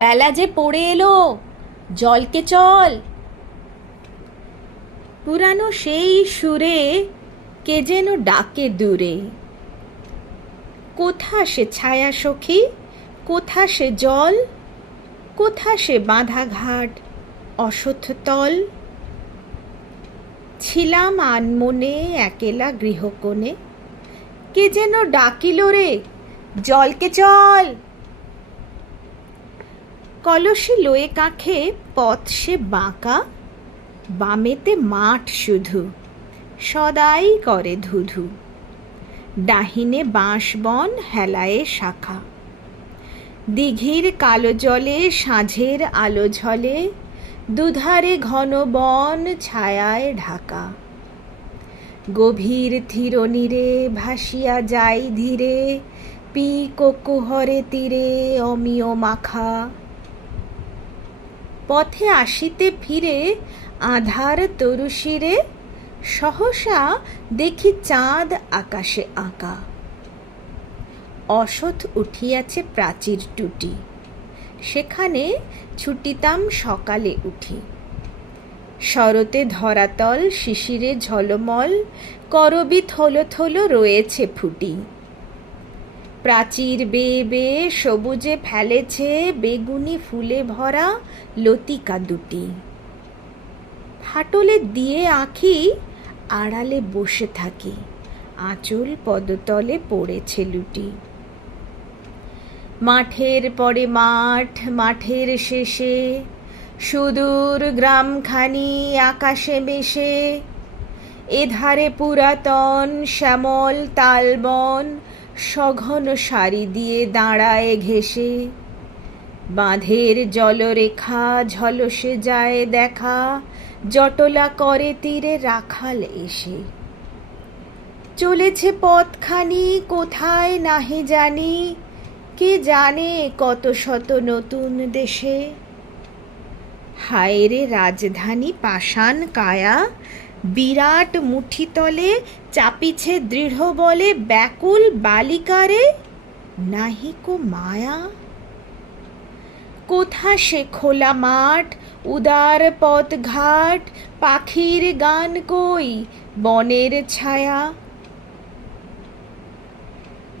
বেলা যে পড়ে এলো, জলকে চল। পুরানো সেই সুরে কে যেন ডাকে দূরে। কোথা সে ছায়া সখী, কোথা সে জল, কোথা সে বাঁধা ঘাট অশ্বত্থতল ছিলাম আনমনে একেলা গৃহকোণে। কে যেন ডাকিল রে, জলকে চল। কলসি লয়ে কাঁখে, পথ সে বাঁকা, বামেতে মাঠ শুধু, সদাই করে ধুধু। ডাহিনে বাঁশবন হেলায়ে শাখা। দিঘির কালো জলে, সাঁঝের আলো ঝলে, দুধারে ঘন বন ছায়ায় ঢাকা। গভীর থিরনিরে ভাসিয়া যাই ধীরে পি কুহরে তীরে অমিয় মাখা। পথে আসিতে ফিরে আধার তরুশিরে, সহসা দেখি চাঁদ আকাশে আঁকা। অসৎ উঠিয়াছে প্রাচীর টুটি, সেখানে ছুটিতাম সকালে উঠি। শরতে ধরাতল, শিশিরে ঝলমল করবি থলো থলো রয়েছে ফুটি। প্রাচীর বেয়ে বেয়ে সবুজে ফেলেছে বেগুনি ফুলে ভরা লতিকা দুটি। ফাটলে দিয়ে আঁখি, আড়ালে বসে থাকি। আঁচল পদতলে পড়েছে লুটি। মাঠের পরে মাঠ, মাঠের শেষে সুদূর গ্রামখানি আকাশে মেশে। এধারে পুরাতন শ্যামল তালবন সঘন সারি দিয়ে দাঁড়ায় ঘেসে বাঁধের জলরেখা ঝলসে যায় দেখা, জটলা করে তীরে রাখাল এসে। চলেছে পথখানি, কোথায় নাহি জানি, কে জানে কত শত নতুন দেশে। হায়রে রাজধানী পাষাণ কায়া বিরাট মুঠিতলে চাপিছে দৃঢ় বলে ব্যাকুল বালিকারে নাহিকো মায়া? কোথা সে খোলা মাঠ, উদার পথ ঘাট, পাখির গান কই বনের ছায়া?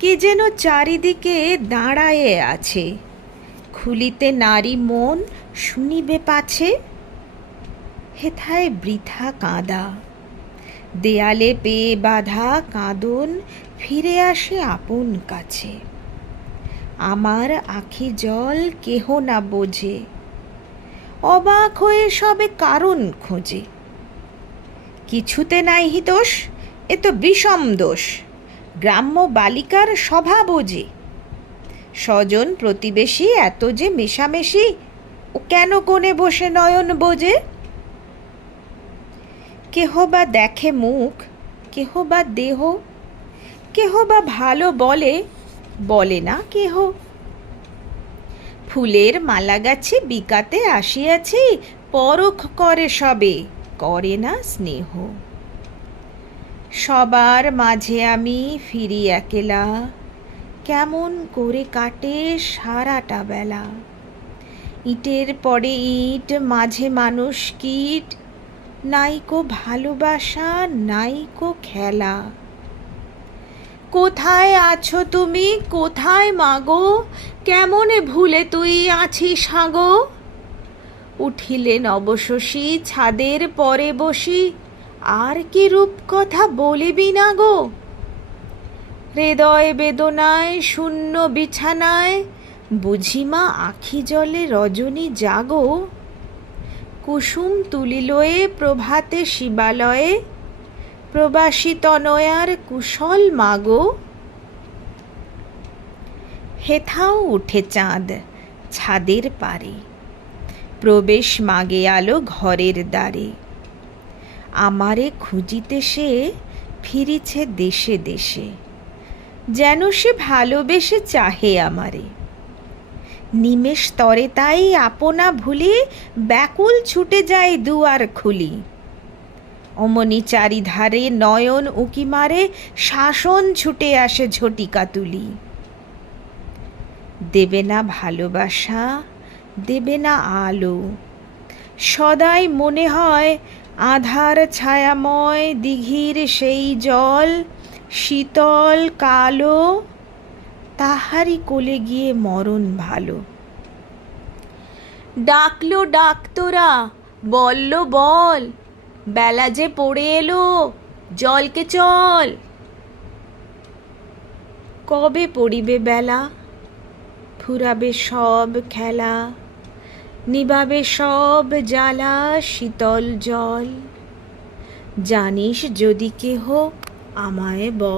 কে যেন চারিদিকে দাঁড়ায়ে আছে, খুলিতে নারী মন শুনিবে পাছে? হেথায় বৃথা কাঁদা। দেয়ালে পেয়ে বাঁধা কাঁদন, ফিরে আসে আপন কাছে। আমার আখি জল কেহ না বোঝে। অবাক হয়ে সবে কারণ খোঁজে। কিছুতে নাইহি দোষ এ তো বিষম দোষ। গ্রাম্য বালিকার স্বভাব যে স্বজন প্রতিবেশী এত যে মেশামেশি, ও কেন কোণে বসে নয়ন বোঝে? কেহ বা দেখে মুখ কেহ বা দেহ কেহ বা ভালো বলে বলে না কেহ। ফুলের মালা গাছে বিকাতে আসিয়াছি, পরখ করে সবে, করে না স্নেহ। সবার মাঝে আমি ফিরি একেলা, কেমন করে কাটে সারাটা বেলা। ইটের পরে ইট, মাঝে মানুষ কীট নাইকো ভালোবাসা, নাইকো খেলা। কোথায় আছো তুমি? কোথায় মাগো? কেমনে ভুলে তুই আছিস হাগো? উঠিলেন অবশসী ছাদের পরে বসি। আর কি রূপ কথা বলিবি না গো? হৃদয় বেদনায়, শূন্য বিছানায়। বুঝিমা আখি জলে রজনী জাগো। কুসুম তুলিলয়ে প্রভাতে শিবালয়ে প্রবাসী তনয়ার কুশল মাগো। হেথাও উঠে চাঁদ ছাদের পারে, প্রবেশ মাগে আলো ঘরের দ্বারে। আমারে খুঁজিতে সে ফিরিছে দেশে দেশে, যেন সে ভালোবেসে চাহে আমারে। নিমেষ তরে তাই আপনা ভুলে, ব্যাকুল ছুটে যায় দুয়ার খুলি। অমনি চারিধারে নয়ন উকি মারে, শাসন ছুটে আসে ঝটিকা তুলি। দেবে না ভালোবাসা, দেবে না আলো। সদাই মনে হয় আধার ছায়াময়, দিঘির সেই জল, শীতল কালো তাহারি কোলে গিয়ে মরণ ভালো। ডাকলো, ডাক তোরা, বলল, বল, বেলা যে পড়ে এলো, জলকে চল। কবে পড়িবে বেলা? ফুরাবে সব খেলা নিবাবে সব জ্বালা শীতল জল। জানিস যদি কেহ আমায় বল